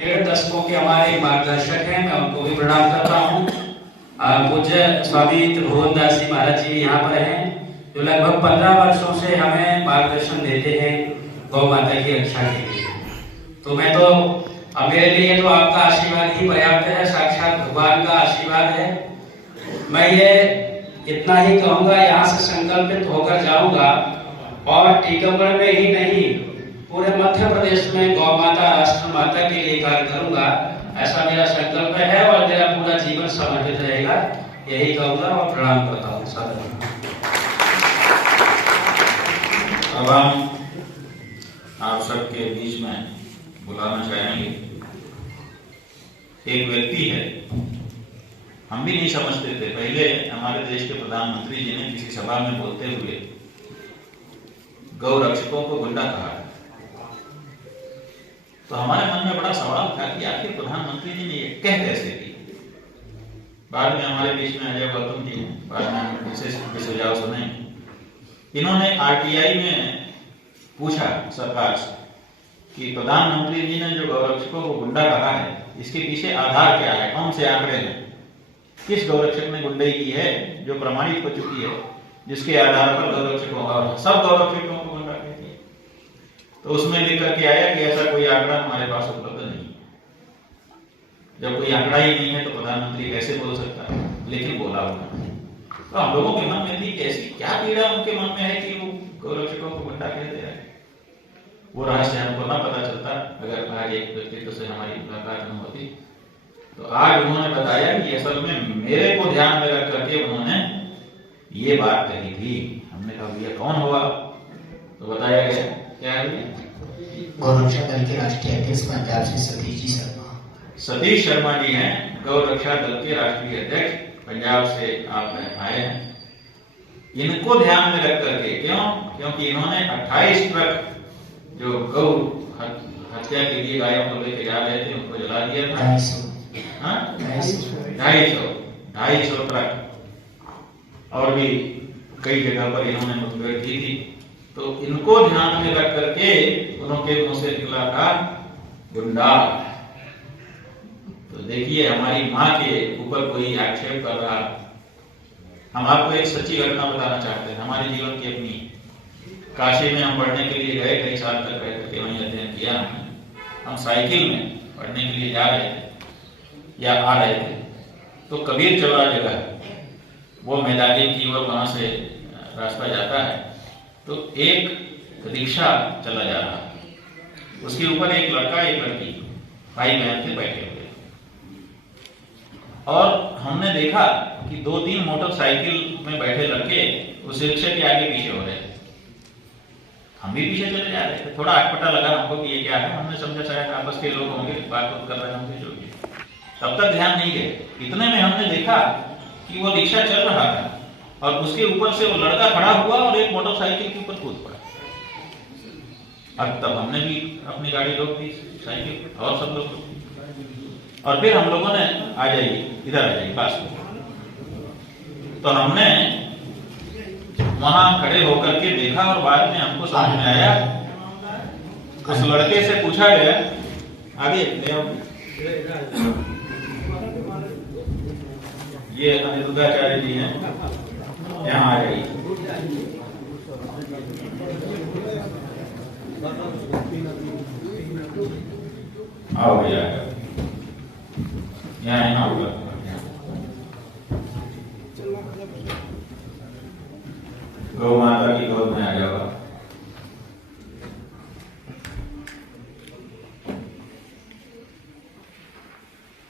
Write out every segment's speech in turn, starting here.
डेढ़ दशकों के हमारे मार्गदर्शक हैं, मैं उनको भी प्रणाम करता हूँ। पूज्य स्वामी त्रिभुवन दास जी महाराज जी यहाँ पर हैं, जो लगभग 15 वर्षों से हमें मार्गदर्शन देते हैं गौ माता की रक्षा के लिए। तो मैं तो मेरे लिए तो आपका आशीर्वाद ही पर्याप्त है, साक्षात भगवान का आशीर्वाद है। मैं ये इतना ही कहूँगा, यहाँ से संकल्पित होकर जाऊंगा और टीकमगढ़ में ही नहीं पूरे मध्य प्रदेश में गौ माता राष्ट्र माता के लिए कार्य करूंगा, ऐसा मेरा संकल्प है और मेरा पूरा जीवन समर्पित रहेगा, यही कहूंगा और प्रणाम करता हूँ सदैव। अब हम आप सबके बीच में बुलाना चाहेंगे एक व्यक्ति है, हम भी नहीं समझते थे। पहले हमारे देश के प्रधानमंत्री जी ने किसी सभा में बोलते हुए गौ रक्षकों को गुंडा कहा, तो हमारे मन में बड़ा सवाल था कि आखिर प्रधानमंत्री जी ने ये कह कैसे की। बाद में हमारे बीच में अजय गौतम जी, बाद में विशेष सुझाव सुने। इन्होंने आरटीआई में पूछा सरकार से कि प्रधानमंत्री जी ने जो गौरक्षकों को गुंडा कहा है, इसके पीछे आधार क्या है, कौन से आंकड़े हैं, किस गौरक्षक ने गुंडाई की है जो प्रमाणित हो चुकी है, जिसके आधार पर गौरक्षकों और सब गौरक्षकों को गुंडा कहती है। तो उसमें लिख करके आया कि ऐसा कोई आंकड़ा हमारे पास उपलब्ध नहीं है। जब कोई आंकड़ा ही नहीं है तो प्रधानमंत्री कैसे बोल सकता है, लेकिन बोला उन्होंने। तो हम लोगों के मन में थी कैसी क्या पीड़ा उनके मन में है कि वो गौरक्षकों को गुंडा कहते हैं। वो रहस्य हमको ना पता चलता अगर आज एक व्यक्तित्व से हमारी मुलाकात न होती। तो आज उन्होंने बताया कि असल में मेरे को ध्यान में रख करके उन्होंने ये बात कही थी। हमने कहा भैया कौन हुआ, तो बताया गया क्या है, गौरक्षा दल के राष्ट्रीय अध्यक्ष पंजाब से सतीश जी शर्मा। सतीश शर्मा जी हैं, गौरक्षा दल के राष्ट्रीय अध्यक्ष, पंजाब से आप आए हैं। इनको ध्यान में रख करके, क्यों, क्योंकि इन्होंने 28 ट्रक जो गौ हत्या के लिए गायों को लेकर जा रहे थे उनको जला दिया था। 250 ट्रक और भी कई जगह पर इन्होंने मुठभेड़ की थी। तो इनको ध्यान में रख करके उनके मुंह से निकला था गुंडा। तो देखिए हमारी माँ के ऊपर कोई आक्षेप कर रहा। हम आपको एक सच्ची घटना बताना चाहते हैं, हमारे जीवन की अपनी। काशी में हम पढ़ने के लिए गए, कई साल तक रह करके वहीं अध्ययन किया। हम साइकिल में पढ़ने के लिए जा रहे थे या आ रहे थे, तो कबीर चौरा जगह वो मैदानी की ओर वहां से रास्ता जाता है। तो एक रिक्शा चला जा रहा है, उसके ऊपर एक लड़का एक लड़की भाई बहन के बैठे हुए, और हमने देखा कि 2-3 मोटरसाइकिल में बैठे लड़के उस रिक्शा के आगे पीछे हो रहे थे। हम भी पीछे चले जा रहे थे। थोड़ा अटपटा लगा हमको कि ये क्या है। हमने समझा शायद आपस के लोग होंगे, बात कर रहे होंगे जो भी। तब तक ध्यान नहीं गए। इतने में हमने देखा कि वो रिक्शा चल रहा था और उसके ऊपर से वो लड़का खड़ा हुआ और एक मोटरसाइकिल के ऊपर कूद पड़ा। अब तब हमने भी अपनी गाड़ी रोक दी, साइकिल, और सब लोग। और फिर हम लोगों ने आ जाइए इधर आ जाइए पास में। तो हमने वहां खड़े होकर के देखा और बाद में हमको समझ में आया। उस लड़के से पूछा गया, आगे ये अनिरुद्धाचार्य जी हैं, यहाँ आ जाइए। आओ भैया, यहाँ होगा। गौ माता की गोद में आ जाओ।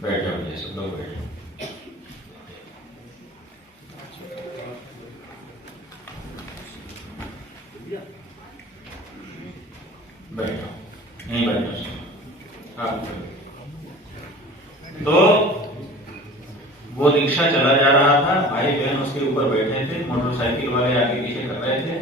बैठ जाओ भैया, सब लोग बैठ जाओ। बैठ जाओ, यहीं बैठ जाओ। तो वो रिक्शा चला जा रहा था, भाई बहन उसके ऊपर बैठे थे, मोटरसाइकिल वाले आगे पीछे कर रहे थे।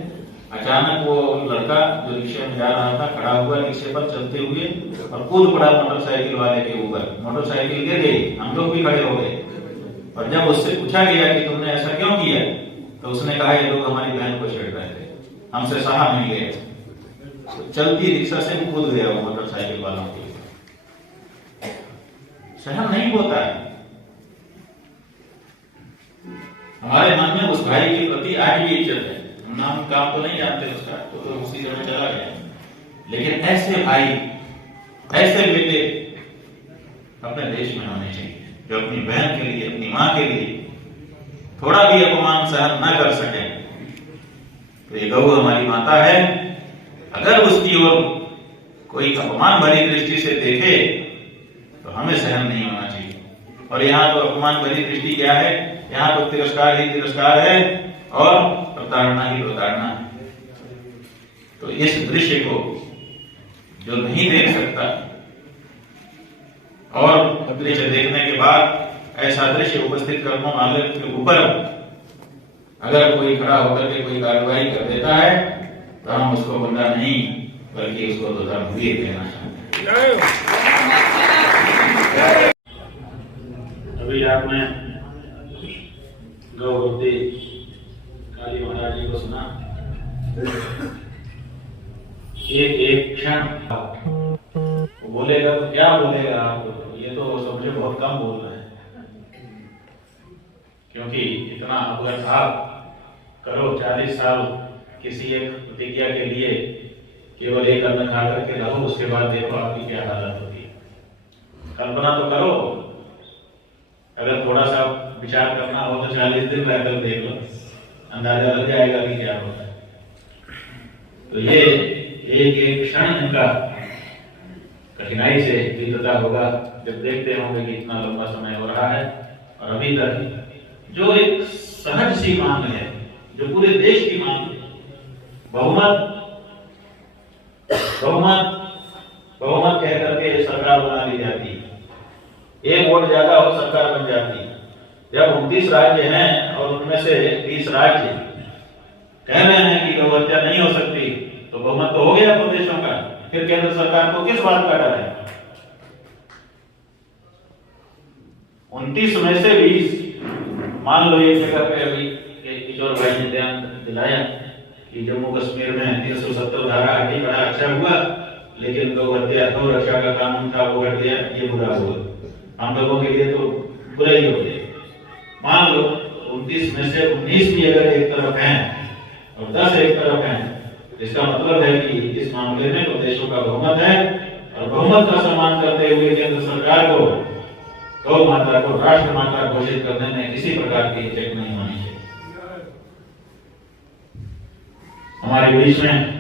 अचानक वो लड़का जो रिक्शे में जा रहा था खड़ा हुआ रिक्शे पर चलते हुए और कूद पड़ा मोटरसाइकिल वाले के ऊपर। मोटरसाइकिल गिर गई, हम लोग भी खड़े हो गए। और जब उससे पूछा गया कि तुमने ऐसा क्यों किया, तो उसने कहा ये लोग हमारी बहन को छेड़ रहे थे, हमसे सहा नहीं गए। तो चलती रिक्शा से कूद गया वो मोटरसाइकिल वालों के। सहन नहीं होता है। हमारे मन में उस भाई के प्रति आज भी इज्जत है। नाम काम तो नहीं जानते उसका, तो उसी जगह चला गया, लेकिन ऐसे भाई, ऐसे बेटे अपने देश में होने चाहिए, जो अपनी बहन के लिए, अपनी मां के लिए थोड़ा भी अपमान सहन न कर सके। तो ये गौ हमारी माता है, अगर उसकी ओर कोई अपमान भरी दृष्टि से देखे तो हमें सहन नहीं होना चाहिए। और यहाँ तो अपमान भरी दृष्टि क्या है, यहाँ तो तिरस्कार ही तिरस्कार है और प्रताड़ना ही प्रताड़ना है। तो इस दृश्य को जो नहीं देख सकता और दृश्य देखने के बाद ऐसा दृश्य उपस्थित करने वाले के ऊपर अगर कोई खड़ा होकर के कोई कार्रवाई कर देता है तो हम उसको बंदा नहीं बल्कि उसको तो धर्मवीर कहना चाहते हैं। अभी आपने गौरवती काली महाराज जी को सुना। एक क्षण बोलेगा तो क्या बोलेगा आपको, ये तो समझे बहुत कम बोल रहे हैं, क्योंकि इतना अगर आप करो 40 साल किसी एक प्रतिज्ञा के लिए केवल एक अन्न खा करके रहो, उसके बाद देखो आपकी क्या हालत होती है। कल्पना तो करो, अगर थोड़ा सा विचार करना हो तो 40 दिन रहकर देख लो, अंदाजा लग जाएगा कि क्या होता है। तो ये एक क्षण इनका कठिनाई से बीतता होगा जब देखते होंगे कि इतना लंबा समय हो रहा है और अभी तक जो एक सहज सी मांग है, जो पूरे देश की मांग है, बहुमत कह करके सरकार बना ली जाती है, एक वोट ज्यादा हो सरकार बन जाती है। जब 29 राज्य हैं और उनमें से 30 राज्य कह रहे हैं कि गौ हत्या नहीं हो सकती, तो बहुमत तो हो गया प्रदेशों का, फिर केंद्र सरकार को किस बात का डर है? 29 में से 20, मान लो एक जगह पे अभी किशोर भाई ने ध्यान दिलाया कि जम्मू कश्मीर में 370 धारा हटी, बड़ा अच्छा हुआ, लेकिन गौ हत्या गौ रक्षा का कानून था वो हट गया, ये बुरा हुआ। हम लोगों के लिए तो बुरा ही हो गया। मान लो 29 में से 19 भी अगर एक तरफ हैं और 10 एक तरफ हैं, इसका मतलब है कि इस मामले में प्रदेशों का बहुमत है और बहुमत का सम्मान करते हुए केंद्र सरकार को गौ माता को राष्ट्र माता घोषित करने में किसी प्रकार की हिचक नहीं होनी चाहिए। हमारे बीच में